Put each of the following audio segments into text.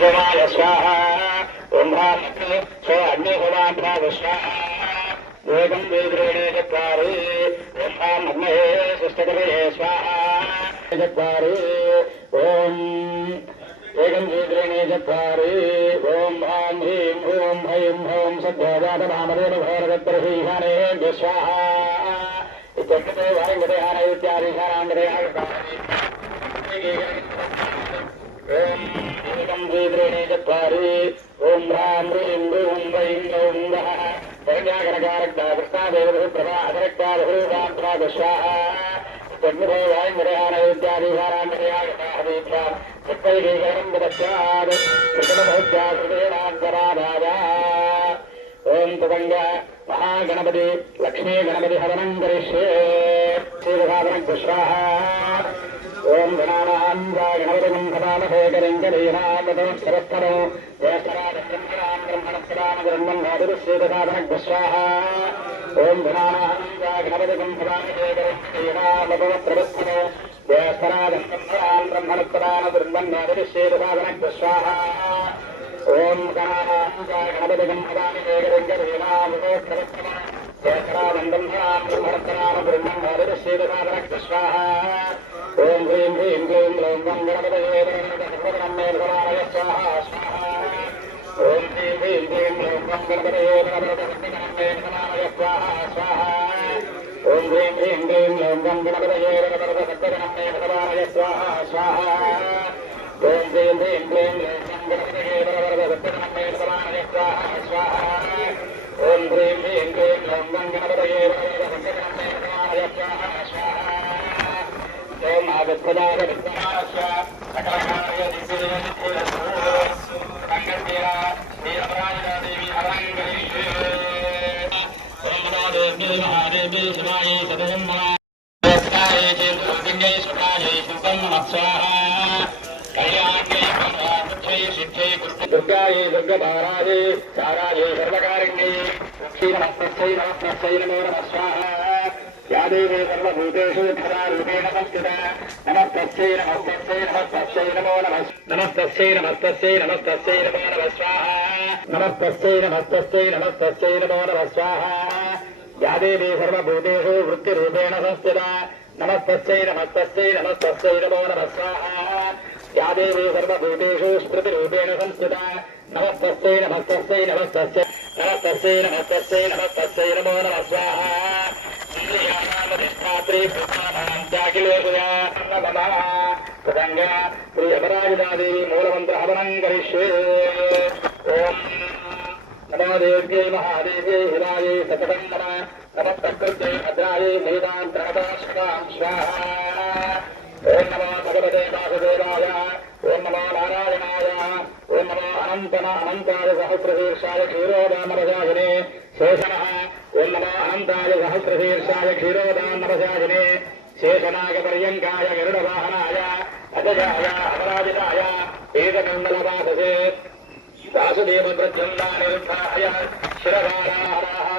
सोमाय स्वाहा ओम ब्राह्मणे सो अग्निहोमाभ्याग स्वाहा एकं वेद्रेणे चत्वारि ओम ब्राह्मणे सुष्ठकवये स्वाहा चत्वारि ओम एकं वेद्रेणे चत्वारि ओम ह्रां ह्रीं ॐ ऐं ह्रौं सद्योजातभामदेव भैरवत्रहीशाने स्वाहा इत्यर्थे वायुगते हार इत्यादि शाराङ्गते ओम एकं वेद्रेणे चत्वारि ओम ह्रां ह्रीं ॐ ऐं ह्रौं वः प्रज्ञाकरकारक्ता कृष्णादेव प्रभाधरक्ता स्वाहा तग्निभो वायुगते हार इत्यादि शाराङ्गते आगताः सत्तैकैकरं विदस्यात् कृतमभोज्याकृतेनान्तराभावा ओम तदंग महागणपति लक्ष्मी गणपति हवनं करिष्ये श्रीवसाधनं स्वाहा ओम गणानां गणपतिं हवामहेकरिं करीनामतो सरस्थरो ज्येष्ठराजब्रह्मणां ब्रह्मणस्पदां ब्रह्मण्वादिश्रीवसाधनं स्वाहा ओम गणानां गणपतिं हवामहेकरिं करीनामतो प्रवस्थरो ज्येष्ठराजं ब्रह्मणां ब्रह्मणस्पदां ब्रह्मण्वादिश्रीवसाधनं स्वाहा ओम गणानां गणपतिं हवामहेकरिं स्वाहा ओम ह्रीं ह्रीं क्लीं ग्लौं गं गणपतये नमः स्वाहा स्वाहा ओम ह्रीं ह्रीं क्लीं ग्लौं गं गणपतये नमः स्वाहा स्वाहा ओम ह्रीं ह्रीं क्लीं ग्लौं गं गणपतये नमः स्वाहा स्वाहा ओम ह्रीं ह्रीं क्लीं ग्लौं गं गणपतये नमः स्वाहा स्वाहा ओम ह्रीं ह्रीं क्लीं ग्लौं गं गणपतये नमः स्वाहा स्वाहा ओम आगतपदागतपदास्य सकलकार्यसिद्धिर्भूतस्तु मंगलप्रिया श्री अपराजितादेवी हवनङ्करिष्ये ओम महादेवी महादेवी शिवाय सदनं नमः स्वाहाय चेतुर्गङ्गे सुखाय शुभं नमः स्वाहा कल्याण्यै ब्रह्ममुख्यै सिद्ध्यै दुर्गायै दुर्गधारायै चारायै सर्वकारिण्यै श्री नमस्तस्यै नमो नमः स्वाहा या देवी सर्वभूतेषु तथा रूपेण संस्थिता नमस्तस्यै नमस्तस्यै नमस्तस्यै नमो नमः नमस्तस्यै नमस्तस्यै नमस्तस्यै नमो नमः स्वाहा नमस्तस्यै नमस्तस्यै नमस्तस्यै नमो नमः स्वाहा या देवी सर्वभूतेषु वृत्तिरूपेण संस्थिता नमस्तस्यै नमस्तस्यै नमस्तस्यै नमो नमः स्वाहा या देवी सर्वभूतेषु स्मृतिरूपेण संस्थिता नमस्तस्यै नमस्तस्यै नमस्तस्यै नमस्तस्यै नमस्तस्यै नमस्तस्यै नमो नमः स्वाहा इंद्रियाणामधिष्ठात्री भूतानां चाखिलेषुया नमः तदंग श्री अपराजितादेवी मूलमन्त्र हवनं करिष्ये ओम नमो देव्यै महादेव्यै हिरायै सततं नमः नमः प्रकृत्यै भद्रायै वेदान्तरहतां स्वाहा ओम नमो भगवते वासुदेवाय ओम नमो नारायणाय ओम नमो अनन्ताय सहस्रशीर्षाय क्षीरोदामरजायिने शेषनः ओम नमो अनन्ताय सहस्रशीर्षाय क्षीरोदामरजायिने शेषनागपर्यङ्काय गरुडवाहनाय अजयाय अपराजिताय एकमण्डलवाससे वासुदेवप्रद्युम्नानिरुद्धाय शिरभाराः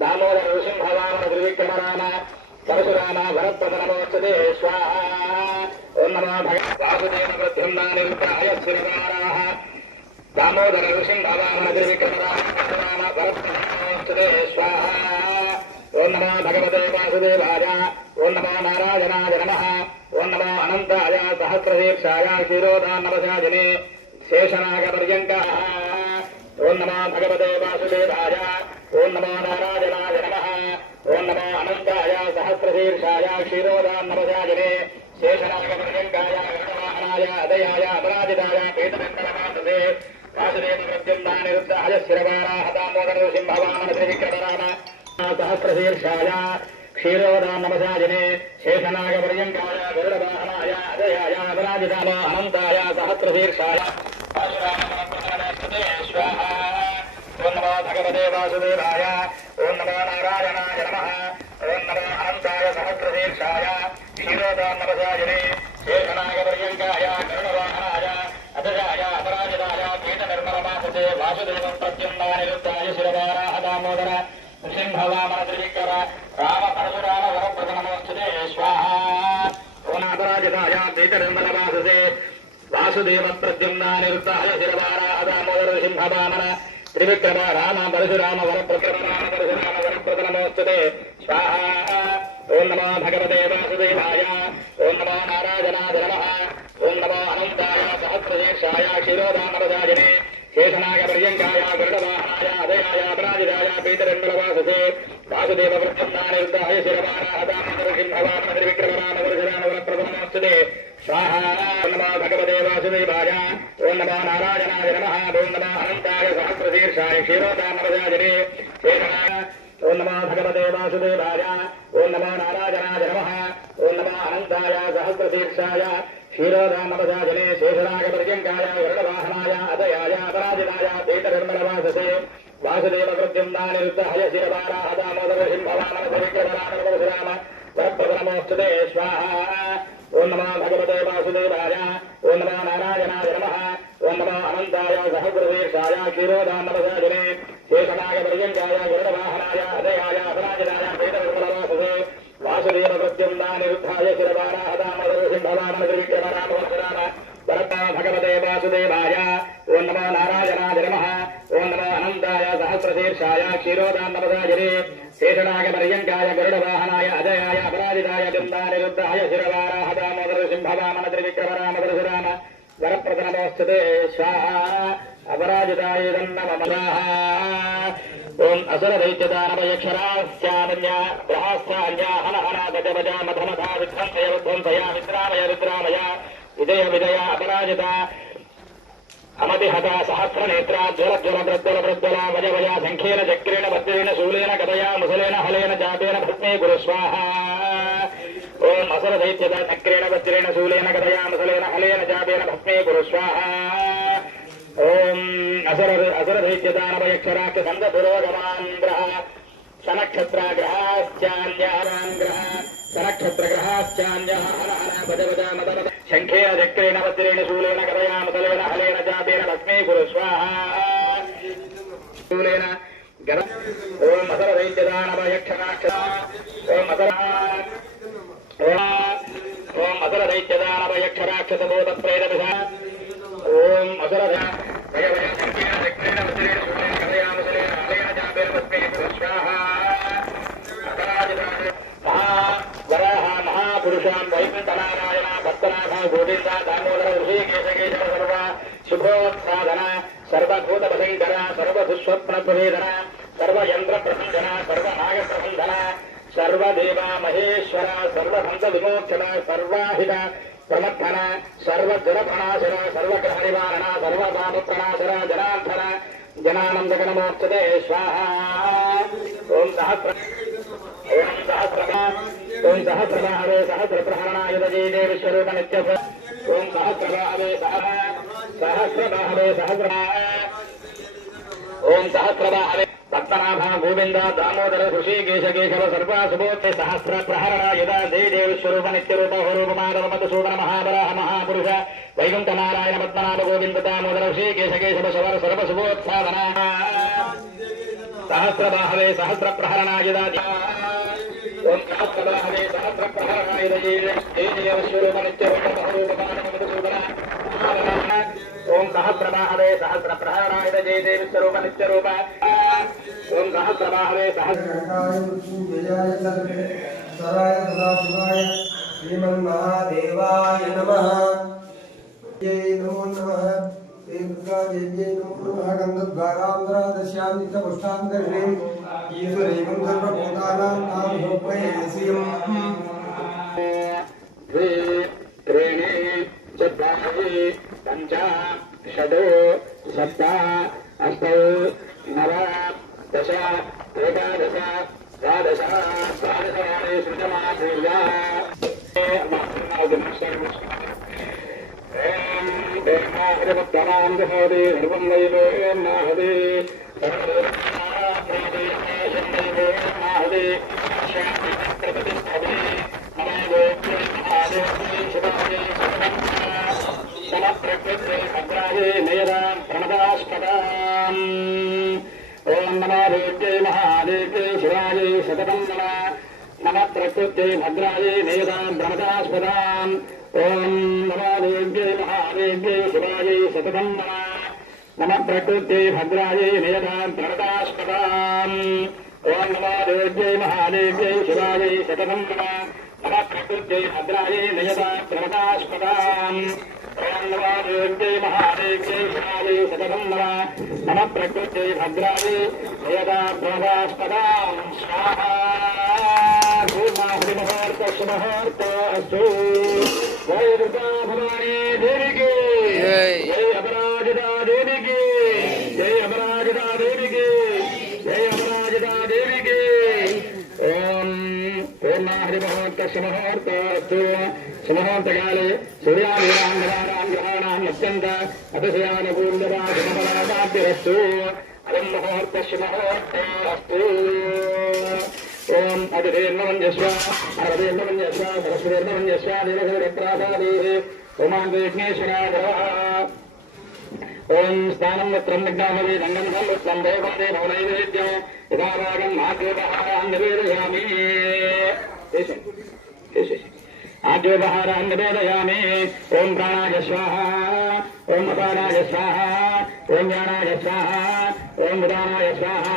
दामोदरनृसिंहवामनत्रिविक्रमराम परशुराम भरतपदनमोच्यते स्वाहा ओम नमो वासुदेवप्रद्युम्नानिरुद्धाय शिरभाराः दामोदरनृसिंहवामनत्रिविक्रमराम भरतपदनमोच्यते स्वाहा ओम नमो भगवते वासुदेवाय ओम नमो नारायणाय नमः ओम नमो अनन्ताय सहस्रशीर्षाय क्षीरोदान्नवशायिने शेषनागपर्यङ्काः ओम नमो भगवते वासुदेवाय ओम नमो नारायणाय नमः ओम नमो अनन्ताय सहस्रशीर्षाय क्षीरोदान्नवशायिने शेषनागपर्यङ्काय गरुडवाहनाय अदयाय अपराजिताय पीतमण्डलवाससे वासुदेवप्रद्युम्नानिरुद्धाय शिरभाराः दामोदरनृसिंहवामनत्रिविक्रमराम सहस्रशीर्षाय क्षीरोदान्नवशायिने शेषनागपर्यङ्काय गरुडवाहनाय अजयाय अपराजिताय अनन्ताय सहस्रशीर्षाय स्वाहा ओम नमो भगवते वासुदेवाय ओम नमो नारायणाय नमः ओम नमो अनन्ताय सहस्रशीर्षाय क्षीरोदान्नवशायिने शेषनागपर्यङ्काय गरुडवाहनाय अजयाय अपराजिताय पीतनिर्मलवाससे वासुदेवं प्रद्युम्नानिरुद्धाय शिरभाराः दामोदर नृसिंहवामनत्रिविक्रम राम परशुराम वरप्रथमनमोच्यते स्वाहा ओम अपराजिताय पीतनिर्मलवाससे वासुदेव प्रद्युम्नानिरुद्धाय शिरवाराह दामोदर सिंहवामन त्रिविक्रम राम परशुराम वरप्रतनमोस्तुते स्वाहा। ओं नमो भगवते वासुदेवाय। ओं नमो नारायणाय नमः। ओं नमो अनन्ताय सहस्रशीर्षाय क्षीरोदामरदायिने शेषनागपर्यङ्काय गरुडवाहनाय अदयाय अपराजिताय पीतरङ्गलवाससे वासुदेव प्रद्युम्नानिरुद्धाय शिरवाराह दामोदर सिंहवामन त्रिविक्रम राम परशुराम वरप्रतनमोस्तुते स्वाहा। ओं नमो भगवते वासुदेवाय। ओं नमो नारायणाय नमः। ओं नमो अनन्ताय सहस्रशीर्षाय क्षीरोदामरदायिने शेषनाग। ओं नमो भगवते वासुदेवाय। ओं नमो नारायणाय नमः। ओं नमो अनन्ताय सहस्रशीर्षाय क्षीरोदामरदायिने शेषनागपर्यङ्काय गरुडवाहनाय अदयाय अपराजिताय पीतनिर्मलवाससे वासुदेव प्रद्युम्नानिरुद्धाय शिरवाराह दामोदर सिंहवामन त्रिविक्रम राम परशुराम वरप्रतनमोस्तुते स्वाहा। ओं नमो भगवते वासुदेवाय। ओं नमो नारायणाय नमः। ओं नमो अनन्ताय सहस्रशीर्षाय क्षीरोदामरदायिने शेषनागपर्यङ्काय गरुडवाहनाय अदयाय अपराजिताय पीतनिर्मलवाससे वासुदेव प्रद्युम्नानिरुद्धाय शिरवाराह दामोदर सिंहवामन त्रिविक्रम राम परशुराम वरप्रतनमोस्तुते भगवते वासुदेवाय। ओं नमो नारायणाय नमः। ओं नमो अनन्ताय सहस्रशीर्षाय क्षीरोदामरदायिने शेषनागपर्यङ्काय गरुडवाहनाय अजयाय अपराजिताय पिम्बानिरुद्धाय शिरवाराह दामोदर सिंहवामन त्रिविक्रम राम परशुराम वरप्रतनमोस्तुते स्वाहा। अपराजिताय नमः। ओं असुरदैत्यदानवयक्षरास्यान्या ग्रहास्यान्या हनहना गजवजा मधमधा विध्वंसय विध्वंसय विद्रामय विद्रामय विजय विजय अपराजिता अमतिहता सहस्रनेत्रा ज्वल ज्वल प्रज्वल प्रज्वला वज वया शङ्खेन चक्रेण वज्रेण शूलेन गदया मुसलेन हलेन चापेन भस्मे कुरु स्वाहा। ओं असुरदैत्यदा चक्रेण वज्रेण शूलेन गदया मुसलेन हलेन चापेन भस्मे कुरु स्वाहा। ओं असुरदैत्यदानवयक्षराक्षसन्दपुरोगमान् सनक्षत्रग्रहाश्चान्यान् ग्रह सनक्षत्रग्रहाश्चान्यः हनहना भज भज मदमद शङ्खेन चक्रेण वज्रेण शूलेन गदया मुसलेन हलेन चापेन भस्मे कुरु स्वाहा। शूलेन गद ओं असुरदैत्यदानवयक्षराक्षस ओं असुरदैत्यदानवयक्षराक्षसभूतप्रेतपिशा ओं असुरधा भय भय शङ्खेन चक्रेण वज्रेण शूलेन गदया मुसलेन हलेन चापेन भस्मे कुरु स्वाहा। वराह महापुरुषान् वैकुण्ठनारायण भक्तनाथ गोविन्द दामोदर ऋषिकेश केशव सर्व शुभोत्साधन सर्वभूतभयङ्कर सर्वदुःस्वप्नप्रभेदन सर्वयन्त्रप्रबन्धन सर्वनागप्रबन्धन सर्वदेव महेश्वर सर्वसन्तविमोचन सर्वाहित प्रमथन सर्वजनप्रणाशर सर्वग्रहनिवारण सर्वपापप्रणाशर जनार्दन जनानन्दगणमोक्षते स्वाहा। ओं सहस्र ओं सहस्रबाहवे सहस्रप्रहरणाय जय विश्वरूप नित्यस्य ओं सहस्रबाहवे सहस्रबाहवे ओं सहस्रबाहवे पद्मनाभ गोविंद दामोदर ऋषिकेश केशव सर्वाशुभोत्ते सहस्रप्रहरणाय जय विश्वरूप नित्यरूप स्वरूप माधव मधुसूदन महाबराह महापुरुष वैकुंठ नारायण पद्मनाभ गोविंद दामोदर ऋषिकेश केशव सर्वशुभोत्साधन सहस्रबाहवे सहस्रप्रहरणाय ओं सहस्रबाहवे सहस्रप्रहरणाय जय विश्वरूप नित्यरूप स्वरूप माधव मधुसूदन ओं सहस्रबाहवे सहस्रप्रहरणाय जय विश्वरूप नित्यरूप ओं सहस्रबाहवे सहस्रजयाय सराय सदाशिवाय श्रीमन्महादेवाय नमः। जय नमो नमः। जय नमो नमः। गन्धद्वारान्तरादश्यान्नित्यपुष्टान्तर्षे ईश्वरेवं सर्वभूतानां नाम समर्पयेयम्। द्वे त्रीणि चत्वारि पञ्च षड् सप्त अष्ट नव दश एकादश द्वादश द्वादशानि सृजमापूर्या हरिमुत्तमां जहोदे सर्वं वैवेन्नाहदे ओं नमो देव्यै महादेव्यै शिवायै शततं नमः। नमः प्रकृत्यै भद्रायै नेदां ब्रह्मदास्पदाम् ॐ नमो देव्यै महादेव्यै शिवायै सततं नमः प्रकृत्यै भद्रायै नेदां ब्रह्मदास्पदाम् ॐ नमो देव्यै महादेव्यै शिवायै सततं नमः प्रकृत्यै भद्रायै नेदां ब्रह्मदास्पदाम् ॐ नमो देव्यै महादेव्यै शिवायै सततं नमः प्रकृत्यै भद्रायै नेदां ब्रह्मदास्पदाम् स्वाहा मुहूर्तस्तु जय दुर्गा भवानी देवी की जय अपराजिता देवी की जय अपराजिता देवी की जय अपराजिता देवी की ओम पूर्णाहरि मुहूर्तस्य मुहूर्तस्तु सुमुहूर्तकाले सूर्यादिराङ्गणानां ग्रहाणाम् अत्यन्त अतिशयानुकूल्यता शुभफलादाभ्यस्तु अयं मुहूर्तस्य मुहूर्तस्तु ओम अदितेर्नमन्यस्व अरदेर्नमन्यस्व सरस्वतीर्नमन्यस्व देवसुरप्रासादेः ओमान् विघ्नेश्वराय नमः ओम स्नानं वस्त्रं विज्ञापने दण्डं संवत्सं भवते भवनैवेद्यं यथाभागं आद्योपहारान् निवेदयामि आद्योपहारान् निवेदयामि ओम प्राणाय स्वाहा ओम अपानाय स्वाहा ओम ज्ञानाय स्वाहा ओम उदानाय स्वाहा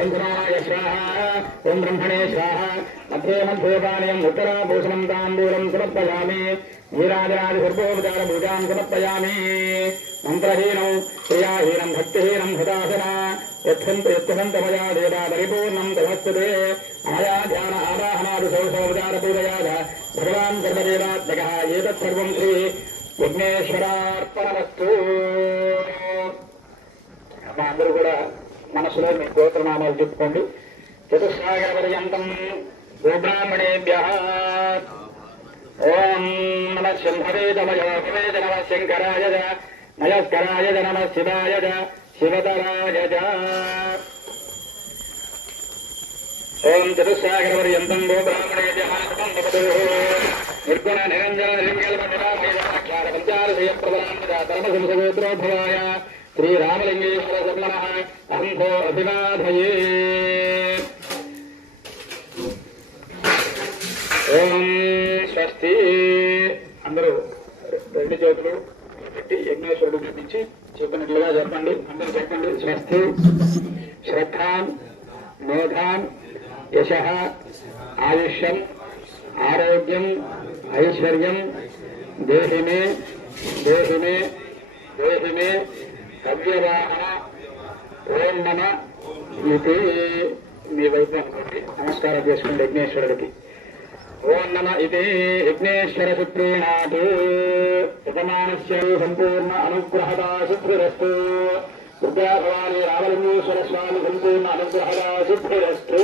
ओम गुणाय स्वाहा ओम ब्रह्मणे स्वाहा मध्ये मध्यपानीयम् उत्तराभूषणं ताम्बूलं समर्पयामि नीराजनादि सर्वोपचारपूजां समर्पयामि मन्त्रहीनं क्रियाहीनं भक्तिहीनं हृदासना यत्सन्तमया देवा परिपूर्णं तमस्तुते आया ध्यान आवाहनादि षोडशोपचारपूजयाः भगवान् सर्वदेवात्मकः एतत्सर्वं श्री విఘ్నేశ్వరార్పణమస్తు. మా అందరూ కూడా మనసులో మీ గోత్రనామాలు చెప్పుకోండి. చతుస్సాగర పర్యంతం గోబ్రాహ్మణేభ్యః ఓం నమః శంభవే తమయోగవే నమః శంకరాయ నమస్కరాయ నమః శివాయ శివతరాయ ఓం చతుస్సాగర పర్యంతం గోబ్రాహ్మణేభ్యః నిర్గుణ నిరంజన నిర్వికల్పనిరాఖ్యాత పంచారశయ ప్రబలాంతరమసంసగోత్రోద్భవాయ శ్రీరామలింగేశ్వర శర్మణః అహంభో అభివాదయే. ఓం స్వస్తి. అందరూ రెండు చేతులు పెట్టి యజ్ఞేశ్వరుడు చూపించి చెప్పినట్లుగా చెప్పండి. అందరూ చెప్పండి. స్వస్తి శ్రద్ధాం మేధాం యశః ఆయుష్యం ఆరోగ్యం ఐశ్వర్యం దేహిమే దేహిమే దేహిమే కవ్యవాహన ఓం నమ ఇది మీ వైపు అనుకోండి. నమస్కారం చేసుకోండి యజ్ఞేశ్వరుడికి. ఓం నమ ఇది యజ్ఞేశ్వర సుప్రీణాతు యజమానస్య సంపూర్ణ అనుగ్రహదా సిద్ధిరస్తు. దుర్గా భవానీ రామలింగేశ్వర స్వామి సంపూర్ణ అనుగ్రహదా సిద్ధిరస్తు.